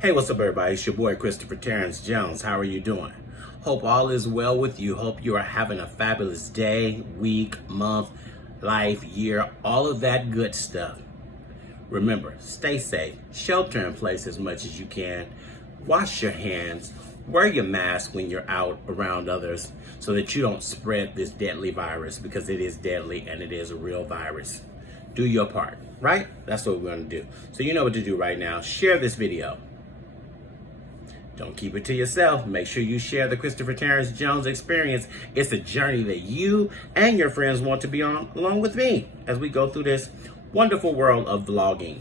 Hey, what's up, everybody? It's your boy, Christopher Terrence Jones. How are you doing? Hope all is well with you. Hope you are having a fabulous day, week, month, life, year, all of that good stuff. Remember, stay safe, shelter in place as much as you can, wash your hands, wear your mask when you're out around others so that you don't spread this deadly virus, because it is deadly and it is a real virus. Do your part, right? That's what we're going to do. So you know what to do right now. Share this video. Don't keep it to yourself. Make sure you share the Christopher Terrence Jones experience. It's a journey that you and your friends want to be on along with me as we go through this wonderful world of vlogging,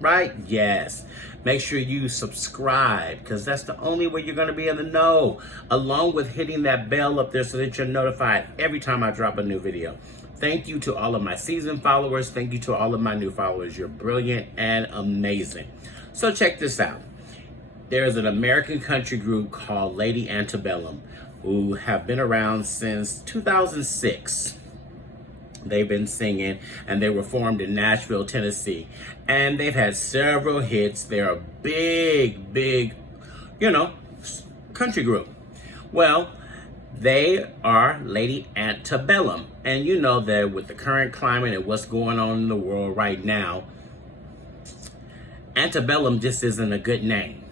right? Yes. Make sure you subscribe, because that's the only way you're going to be in the know, along with hitting that bell up there so that you're notified every time I drop a new video. Thank you to all of my seasoned followers. Thank you to all of my new followers. You're brilliant and amazing. So check this out. There's an American country group called Lady Antebellum who have been around since 2006. They've been singing, and they were formed in Nashville, Tennessee. And they've had several hits. They're a big, country group. Well, they are Lady Antebellum. And you know that with the current climate and what's going on in the world right now, Antebellum just isn't a good name,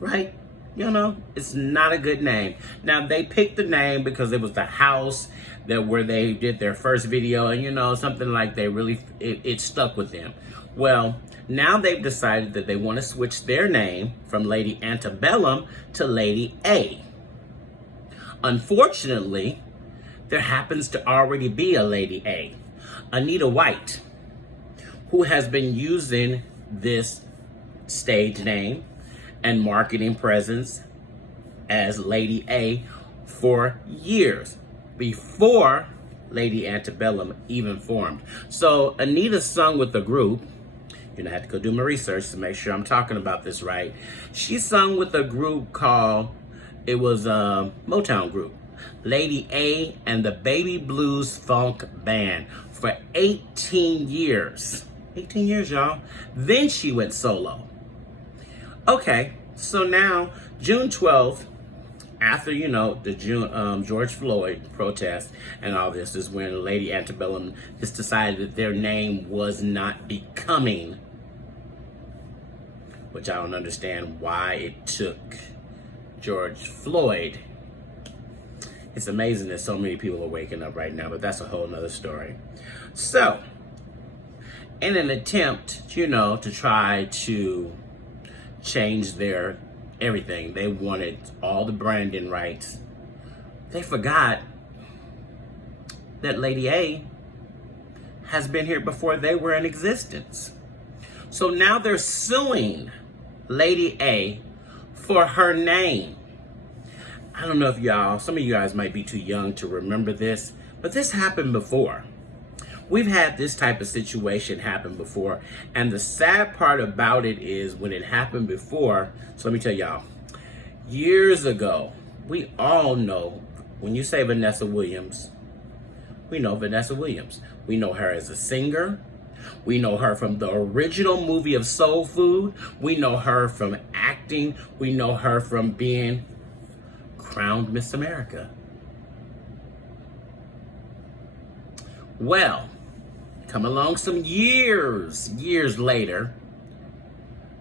right? You know, it's not a good name. Now, they picked the name because it was the house where they did their first video, and something like it stuck with them. Well, now they've decided that they want to switch their name from Lady Antebellum to Lady A. Unfortunately, there happens to already be a Lady A, Anita White, who has been using this stage name and marketing presence as Lady A for years, before Lady Antebellum even formed. So Anita sung with the group. I had to go do my research to make sure I'm talking about this right. She sung with a group called, it was a Motown group, Lady A and the Baby Blues Funk Band, for 18 years. 18 years, y'all. Then she went solo. Okay, so now, June 12th, after, the George Floyd protest and all this, is when Lady Antebellum just decided that their name was not becoming, which I don't understand why it took George Floyd. It's amazing that so many people are waking up right now, but that's a whole nother story. So, in an attempt, to try to change their everything, they wanted all the branding rights. They forgot that Lady A has been here before they were in existence. So now they're suing Lady A for her name. I don't know if some of you guys might be too young to remember this, but this happened before. We've had this type of situation happen before, and the sad part about it is when it happened before, so let me tell y'all, years ago, we all know, when you say Vanessa Williams, we know Vanessa Williams. We know her as a singer. We know her from the original movie of Soul Food. We know her from acting. We know her from being crowned Miss America. Well, come along some years later,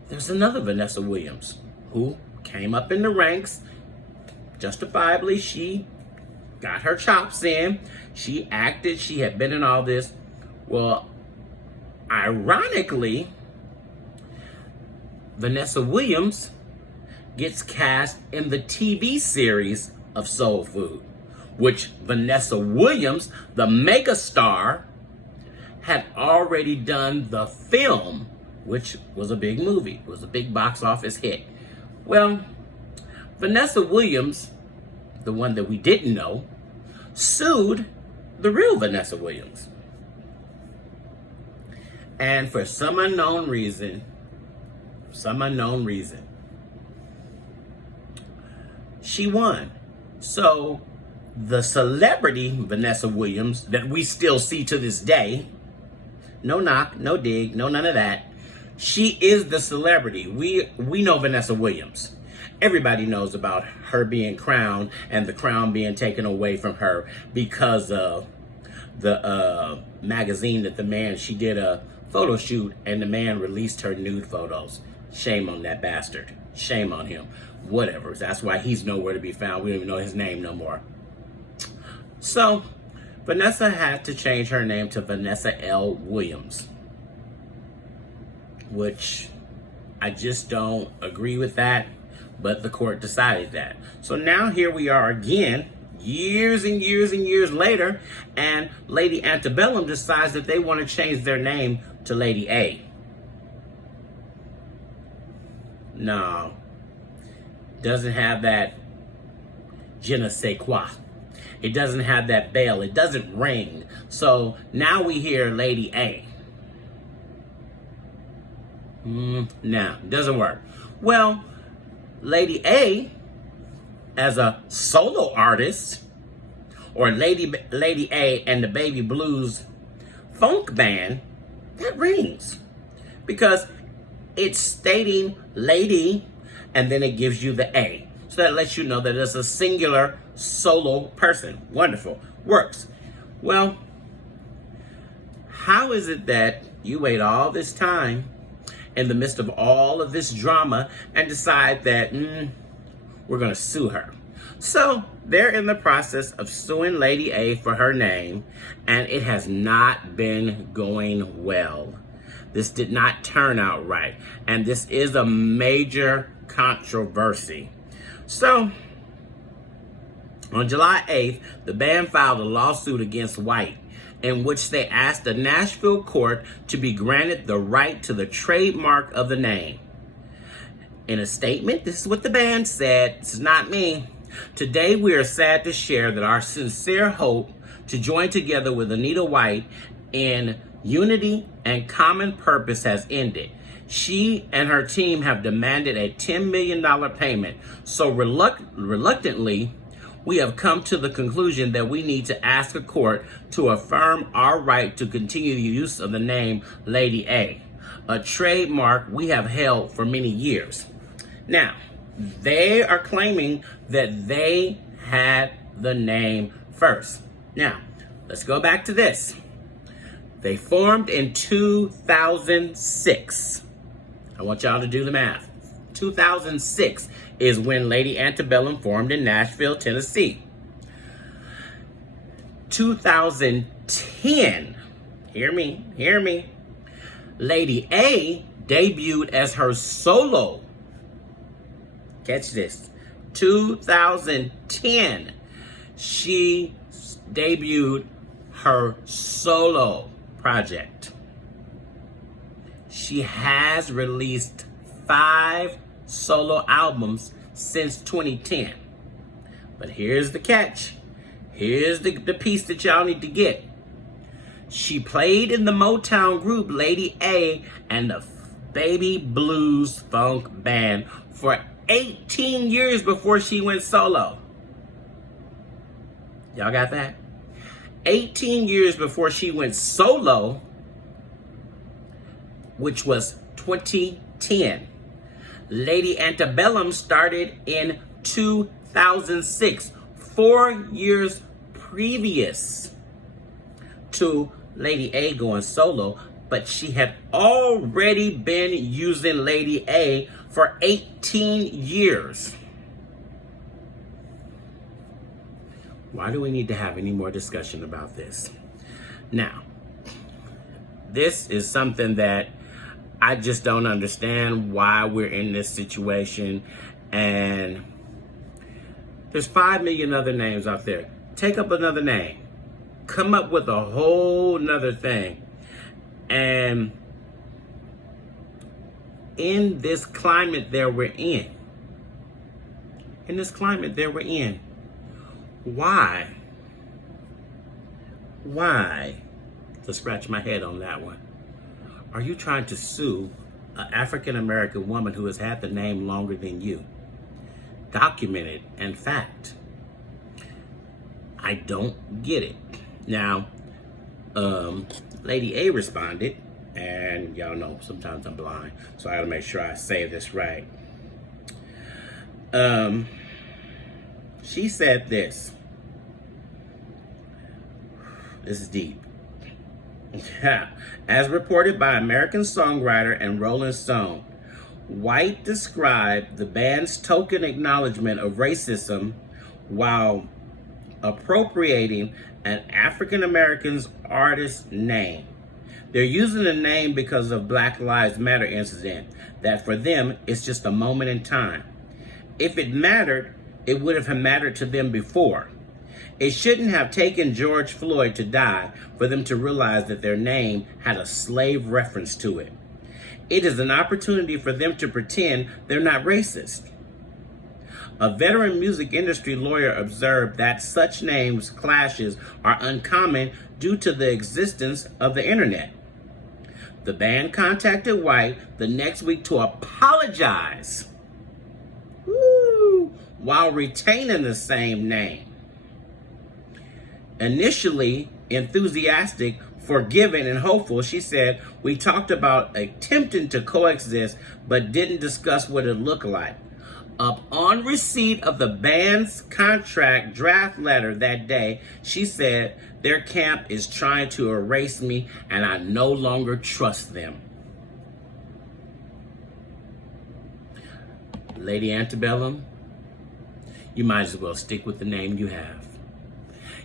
there's another Vanessa Williams who came up in the ranks. Justifiably, she got her chops in. She acted. She had been in all this. Well, ironically, Vanessa Williams gets cast in the TV series of Soul Food, which Vanessa Williams, the mega star, had already done the film, which was a big movie, was a big box office hit. Well, Vanessa Williams, the one that we didn't know, sued the real Vanessa Williams. And for some unknown reason, she won. So the celebrity Vanessa Williams that we still see to this day, no knock, no dig, no none of that, She is the celebrity. We know Vanessa Williams. Everybody knows about her being crowned and the crown being taken away from her because of the magazine that she did a photo shoot and the man released her nude photos. Shame on that bastard. Shame on him. Whatever. That's why he's nowhere to be found. We don't even know his name no more. So, Vanessa had to change her name to Vanessa L. Williams, which I just don't agree with that, but the court decided that. So now here we are again, years and years and years later, and Lady Antebellum decides that they want to change their name to Lady A. No, doesn't have that je ne sais quoi. It doesn't have that bell. It doesn't ring. So now we hear Lady A. No, doesn't work. Well, Lady A, as a solo artist, or Lady A and the Baby Blues funk band, that rings. Because it's stating Lady, and then it gives you the A. So that lets you know that it's a singular solo person. Wonderful. Works. Well, how is it that you wait all this time in the midst of all of this drama and decide that we're going to sue her? So they're in the process of suing Lady A for her name, and it has not been going well. This did not turn out right, and this is a major controversy. So, on July 8th, the band filed a lawsuit against White, in which they asked the Nashville court to be granted the right to the trademark of the name. In a statement, this is what the band said. This is not me. Today, we are sad to share that our sincere hope to join together with Anita White in unity and common purpose has ended. She and her team have demanded a $10 million payment. So reluctantly, we have come to the conclusion that we need to ask a court to affirm our right to continue the use of the name Lady A, a trademark we have held for many years. Now, they are claiming that they had the name first. Now, let's go back to this. They formed in 2006. I want y'all to do the math. 2006 is when Lady Antebellum formed in Nashville, Tennessee. 2010, hear me, Lady A debuted as her solo. Catch this. 2010, she debuted her solo project. She has released 5 solo albums since 2010. But here's the catch. Here's the piece that y'all need to get. She played in the Motown group Lady A and the Baby Blues Funk Band for 18 years before she went solo. Y'all got that? 18 years before she went solo, which was 2010. Lady Antebellum started in 2006, 4 years previous to Lady A going solo, but she had already been using Lady A for 18 years. Why do we need to have any more discussion about this? Now, this is something that I just don't understand why we're in this situation. And there's 5 million other names out there. Take up another name. Come up with a whole nother thing. And in this climate that we're in, why? To scratch my head on that one. Are you trying to sue an African-American woman who has had the name longer than you? Documented and fact. I don't get it. Now, Lady A responded And y'all know sometimes I'm blind, so I gotta make sure I say this right. She said this. This is deep. As reported by American songwriter and Rolling Stone, White described the band's token acknowledgement of racism while appropriating an African American artist's name. They're using the name because of Black Lives Matter incident, that for them, it's just a moment in time. If it mattered, it would have mattered to them before. It shouldn't have taken George Floyd to die for them to realize that their name had a slave reference to it. It is an opportunity for them to pretend they're not racist. A veteran music industry lawyer observed that such names clashes are uncommon due to the existence of the internet. The band contacted White the next week to apologize, while retaining the same name. Initially enthusiastic, forgiving, and hopeful, she said, "We talked about attempting to coexist, but didn't discuss what it looked like. Upon receipt of the band's contract draft letter that day, she said, their camp is trying to erase me, and I no longer trust them." Lady Antebellum, you might as well stick with the name you have.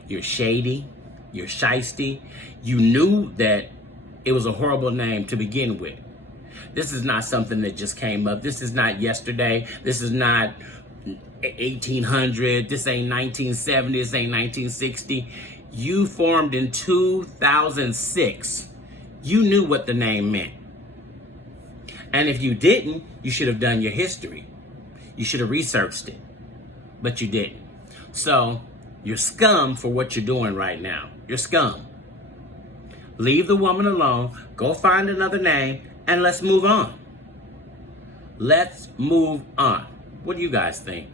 You're shady, you're shisty. You knew that it was a horrible name to begin with. This is not something that just came up. This is not yesterday. This is not 1800. This ain't 1970. This ain't 1960. You formed in 2006. You knew what the name meant. And if you didn't, you should have done your history. You should have researched it. But you didn't. So you're scum for what you're doing right now. You're scum. Leave the woman alone. Go find another name. And let's move on. Let's move on. What do you guys think?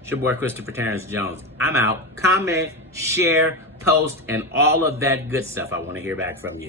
It's your boy, Christopher Terrence Jones. I'm out. Comment, share, post, and all of that good stuff. I want to hear back from you.